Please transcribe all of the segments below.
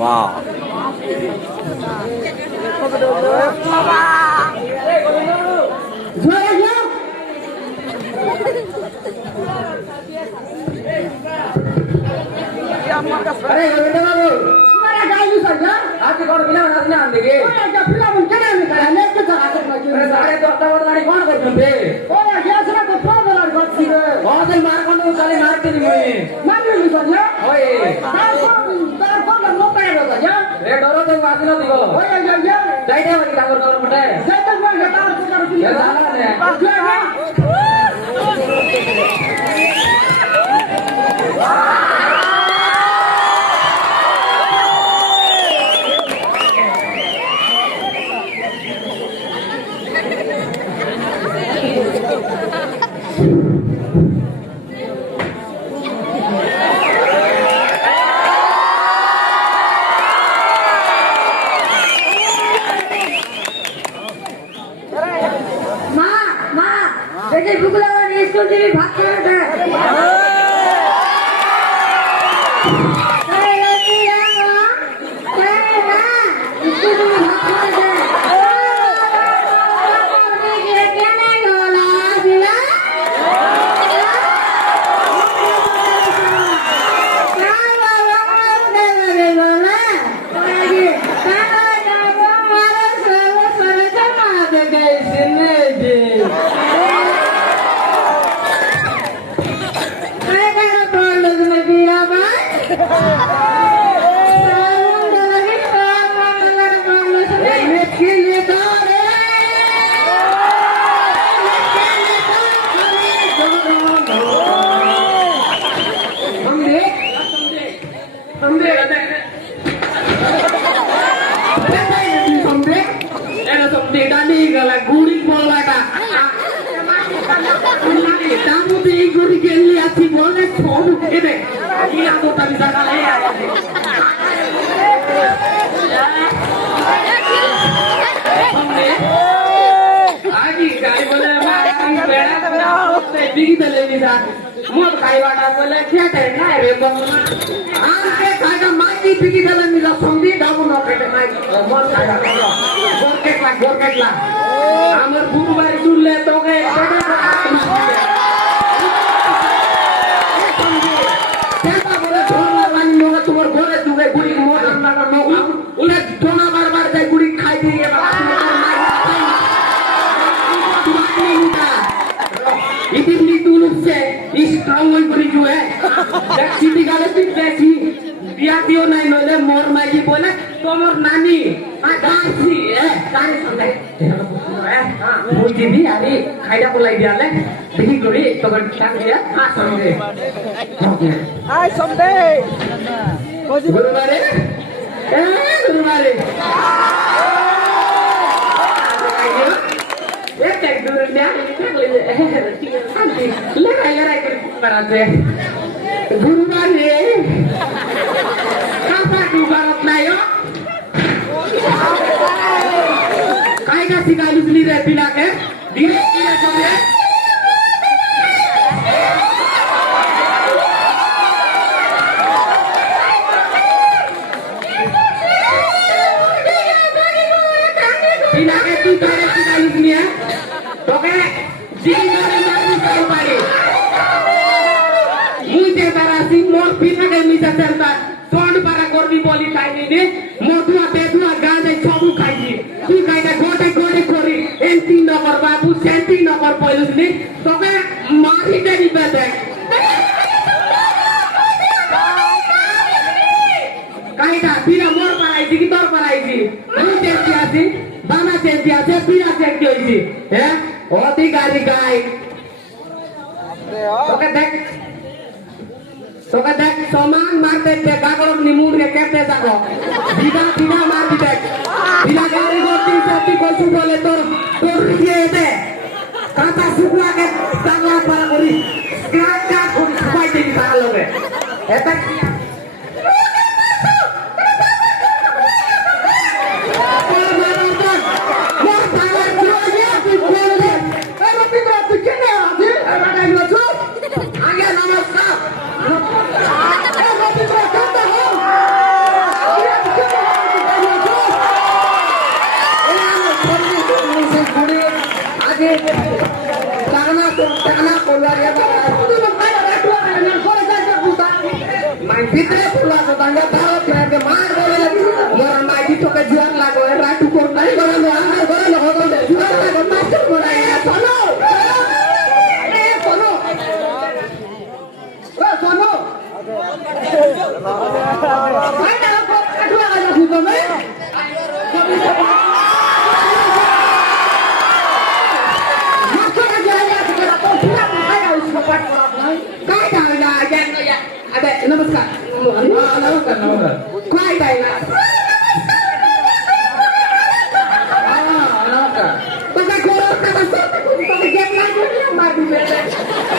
Wow. अरे बेटा बाबू तुम्हारा गाली सजा आपके कौन बिना ना आंदे के ओए क्या फिल्म में क्या नहीं करा ले के चला के अरे सारे दोस्त और गाड़ी कौन करते ओए क्या सुना को फोन वाला बात सी बहुत ही मार कौन साले मारते नहीं मैं नहीं सजा ओए तार कौन नो पाए दो सजा ए डरो तो बात ना दिगो ओए या जाइए वाली डांगर कर मटे जाइए मैं तार को कर दी ये साला ने देखिए भूख लगा नहीं स्कूल से भी भाग के आते हैं मोर खाइवाटा बोले क्या करे ना रे बंगना आम के खागा माई पिकी दले मिला संदी दाबु न पेटे माई मोर खागा गोरकेटला हमर गुरुबारी दुले तो के केटा बोले छोरला बानी मोगा तुमर घरे दुगे गुड़ी मोर अंडा का नो उले दोना बार जाय गुड़ी खाई दिए इतनी दूर से इस स्ट्रांग बड़ी जो है जब सीधी गाले पे बैठी दिया दियो नहीं नोले मोर माई बोले तोमर नानी गासी है गाने सुनले हां बोलती भी अरे खाइदा बोलाई दिया ले देखी करी तो कर टांग दिया हां समझे हाय समझे गुरुवारे एक दूरnya lerai ke baratnya guru mane apa tu barat nayo kai ka sigali beli re bila ke dire dire sobre bila ke tu kare sigali beli ya toke jadi dari tahu pare मुझे तरह मोर पीछे के मिसा चलता सोंड पारा कोर्दी बोली खाई ने मोटुआ बेदुआ गाजे सबु खाई तू खाइदा गोटे गोटे कोरी एंटी न कर बाबू सेंटी न कर पहलुस ने तोके मारी देनी बेटे काइदा पीरा मोर पराई जी की तोर पराई जी मुझे कियासी बाना से कियासे पीरा से कियोसी हैं अधिकारी गाय तो देख सामान मारते थे गागरों निमूर के कहते जागो बिना बिना मार दी देख बिना गाड़ी को 300 को सुबोले तो ये दे काटा सुकुआ के तांगा para करी स्क्रैच का कोई सुपाई दे सारा लोग है ऐसा lagi. Tanah keluar ya Pak. Itu makanya ada dua yang boleh saja buta. Main fitri keluar tetangga taruh ke mar boleh lagi. Orang main itu kejuan lagu ratu kurtai orang deh. Jual lagu macam mana ya? Sono. Sono. Sono. Mana aku kedua aja hukum नमस्कार नमस्कार नमस्कार काय काय ना नमस्कार बघा corona कसं तुम्ही गेम लागून मार दिले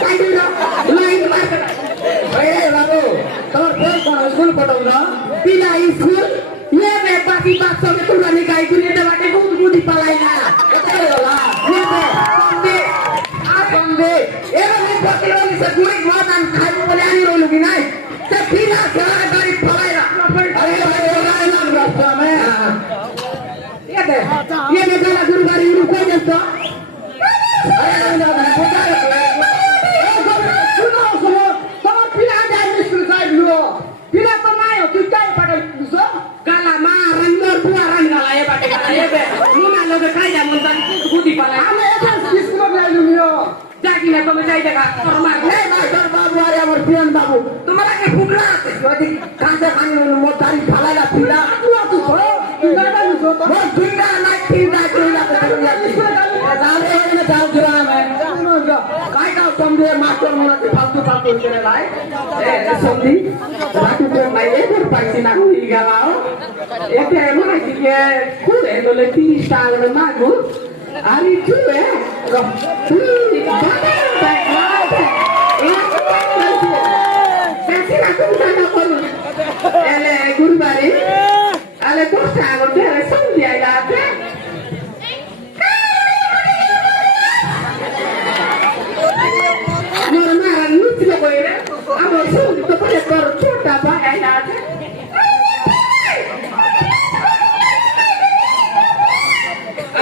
काय दिलं लाईन मार ए बाबू तोर फोन कोण स्कूल पटवलं पिला स्कूल ये मे बाकी बात सब तुला निकाय कुनी ते वाटे गुद गुदी पलायला काय होला ये बे आ बंदे ए मी पकलो नि से गुडी मात आणि खाई बोले आणि रोलू की नाही ते पिला खेळा गाडी पलायला अरे भाई नाम रास्ता में ये मैं गला गुरुवारी रुको जस्तो अरे ना पता है सुनो तो पिला जाए स्कूल साइड लो पिला तो नाही हो तू काय पडल तुझो गला मारन नर पुआरन गला ये बाटे गला ये बे मुना लोग काय जा म्हणतात गुदी पलाय आम्ही एकच स्कूल ला गेलो जागी ना तुम्ही जायचं का तर मार नाही मास्टर बाबू अरे आमर पियन बाबू तुम्हाला काय फुकला होती कांदा खाणी म्हणून मोठारी फलायला पिला तू हो गाडा नुसो तो हो पिला नाही पिला पिला जाऊ जरा मैं काय का समजे मास्टर म्हणून फालतू फालतू केलेला आहे ए समधी बाकी तो नाही एक पैसे ना होई गावाव येते माहिती के खूप आहे तो 30 टांगण मागू आणि तू आहे तू गुरुबारी आले दोस्त आगोर समझी आयला मारा नुचले कोयले आमोर समझी तो पहिले कर छोटा बा आयला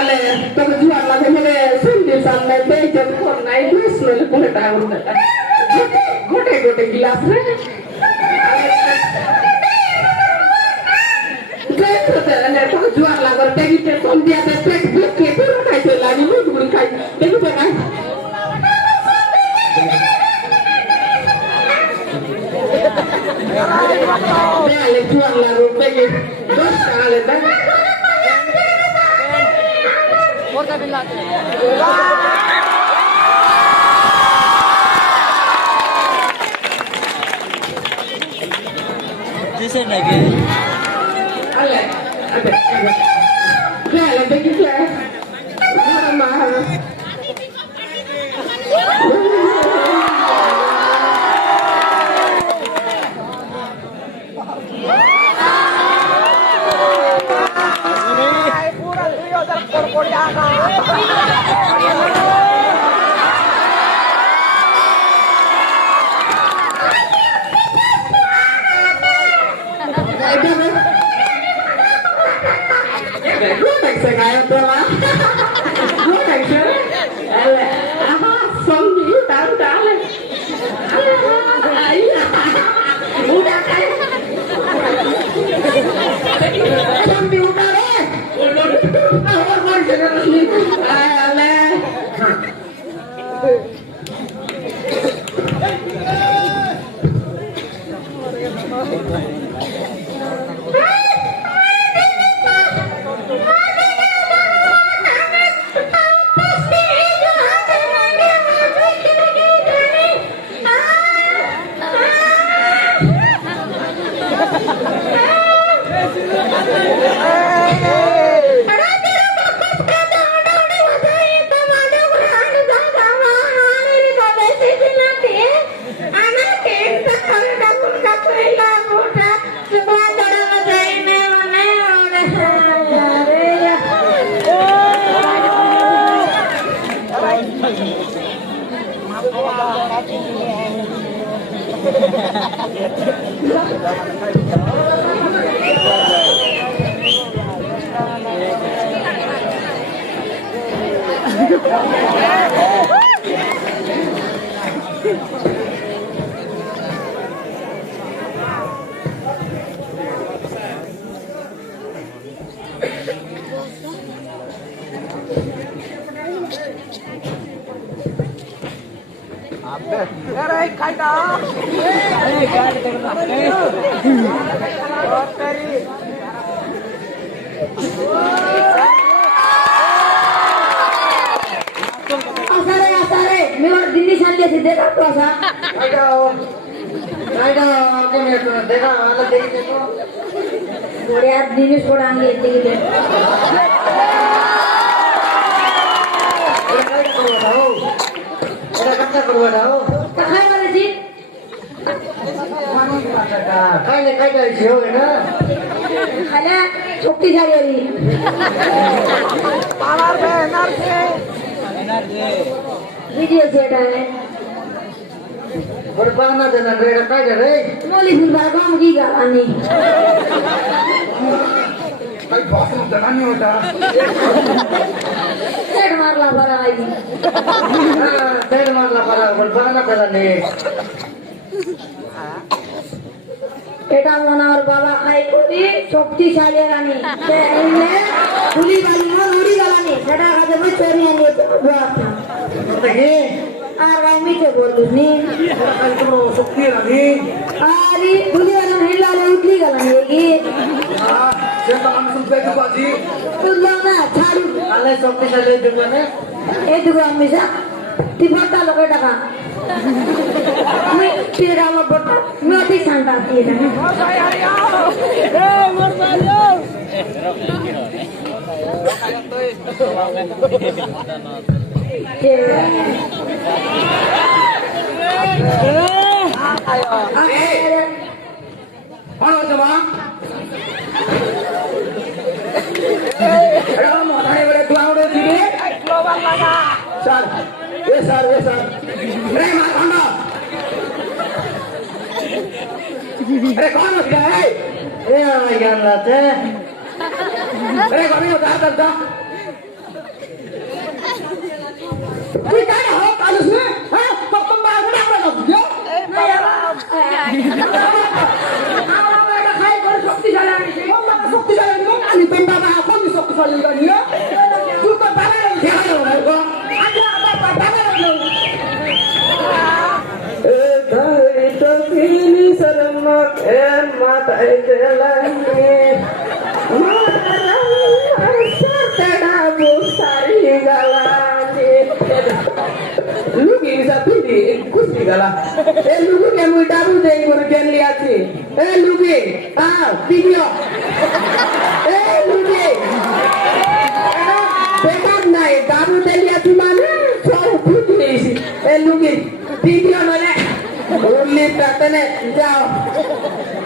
आले तो जुआर लागे मले समझी सामने बेइज्जत कोण नाही दुसरे पुढे टाकून गोटे गोटे गिलास रे जुआर लागल त्यागी ते समजी आता पेट भुके फिरून खायचं लागली लुडगुड खाय ते कुठे काय आले जुआर लागल त्यागी दोस्त आले तर जिसे लगे आले आले बघितलं असारे मी और दिल्ली सांगले थे देखा तो असा देखा वाला देखिए तो थोड़े यार दिल्ली छोड़ांगे देखिए काय करायची काय करायची हो ना खाल्या छोटी झाली आली व्हिडिओ सेट आहे बरं पाहणार देणार रे काय रे मोली सुंदर काम की गाणी काही भाषण जगा नाही होता सेट मारला बरा आई सेट मारला बरं बघा त्याला नीट এটা মনার বাবা খাই করি শক্তিশালী রানী গুলি বালি উড়ি গেলানি সেটা কাছে মই চোরি আনিয়ে দেখি আর ভাই মিছে বললুস নি কোনো শক্তি রাখি আরে গুলি বালি হিলালে উঠলি গেলানি এগি সে তো আমি শুনতে পাচ্ছি তুললো না ছাড়ু আলে শক্তিশালী দোকানে এইটুকু আমি যা তুই ভর্তা লোকের টাকা আমি তেরা আমার ভর্তা আমি অতি শান্তা দিয়ে দেবো अरे कौन हो गया है ए ज्ञान राते अरे कौन होता है करता तू क्या हो कालूस में हां तो तुम बाहर ना कर दो नहीं यार আমরা খাই করে শক্তিশালী আমি हम ना शक्तिशाली नहीं खाली पेंडा बा कौन शक्तिशाली नहीं है तू तो बाहर क्या हो मेरे को आजा बाबा बाहर लो ए दाई तो पीली शर्म के माता चलानी मारा बुसारी गलानी लुगी bisa pili kusi gala lugu ke mu daru de ngor gen liati lugi video lugi benar nai daru de liati mana so putri isi lugi video nole only tatane jao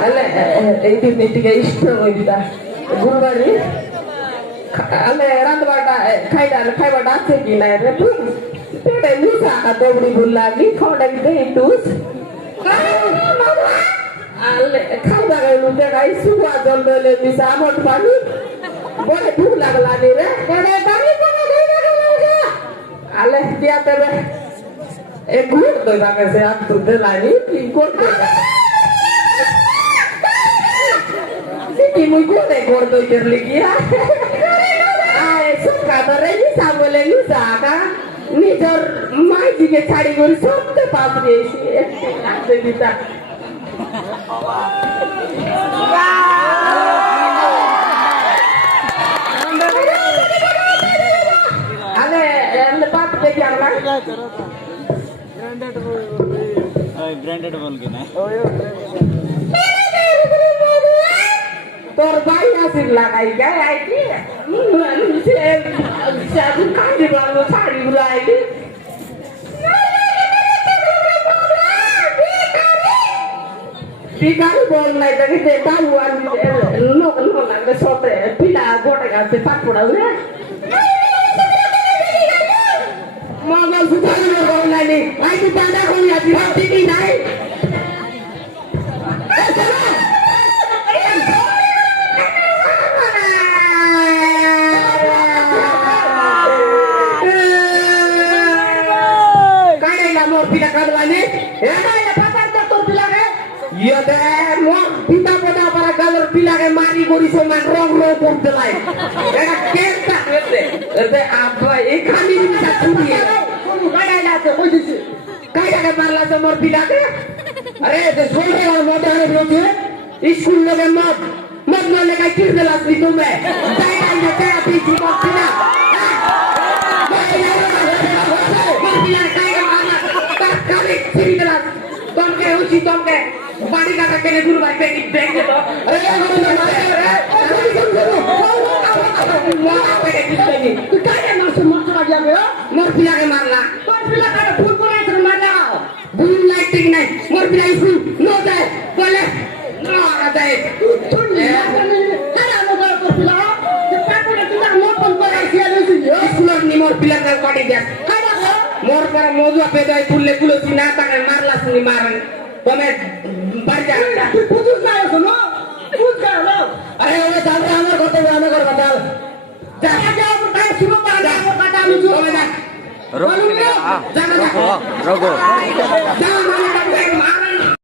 ale itu nitiga ishto hoida gurubari ale randbata khaibata ase ki nai re तेरे लूसा का दोबड़ी बुल्ला भी खोड़ा भी दे टूस आले खाइबा गए लूटे गाई सुबह जल दले मिसा मोट पानी बड़े भूख लगला नी रे बड़े पानी पानी दे लगे आले क्या तेरे एक गुड़ तो जाके से आप तो दे लानी की गुड़ तो की मुझ को दे गुड़ तो कर लगी आए सुखा तो रे मिसा बोले लूसा का নিজের মাইদিকে ছাড়ি করে সবতে পাপড়ে এসে লাগতে দিতা আরে এমনি পাপ দেখি আমরা ब्रांडेड बोल के ना তোর ভাই আসির লাগাই গায় আইটি সে কাঁদি বাংলো শাড়িগুলো আইটি Picaru bol নাই তাকে যে দাউ আর লোক লোক লাগে সতে পিলা গোটে গাছে পাট পড়া উরে মগল সুতারি বল নাই আইটি পান্ডা কোন আছি ঠিকই নাই করিস মান রং রং করতে লাই এটা কেসটা হয়েছে এতে আব্বা এই খালি জিনিসটা ছুটিয়ে কোন গাড়াই আছে কইছিস কাইটাকে মারলা তো মোর পিলাকে আরে তো ছোটে আর মত আনে বিরোধী স্কুল লগে মত মত মারলে কাই কির দিলাস নি তুমি তাই তাই না তাই আপনি কি করছিস না মোর পিলা কাইটা মারলা তার কানে ছিড়ি দিলাস তোমকে উচি তোমকে বাড়ি কাটা কেনে গুরু ভাই বেকি ব্রেক দে তো আরে তুই কাকে মারছিস মারতে লাগি আমি মোর পিলাকে মারলা কোন পিলা কাটা ভুল করে আছে মারলা বুল লাইটিং নাই মোর পিলা স্কুল নো যায় বলে না যায় তুই কারা মজা তোর পিলা যে পাকুড়ে তুই আমার ফোন করে আসিয়া লইছিস স্কুলের নি মোর পিলাকে কাটি দেস কারা মোর পর মজুয়া পেদাই ফুললে কুলছি না তাকে মারলা শুনি মারেন তুমি বাড়ি যা তুই বুঝুস না শোনো বুঝ গেল আরে ওরে চাল আমার কথা আমার কথা চাল যা আগে আমার কাছে শুনো পাড়া আমার কথা আমি শুনো যা Rogo. যা Rogo. যা মারলা মারেন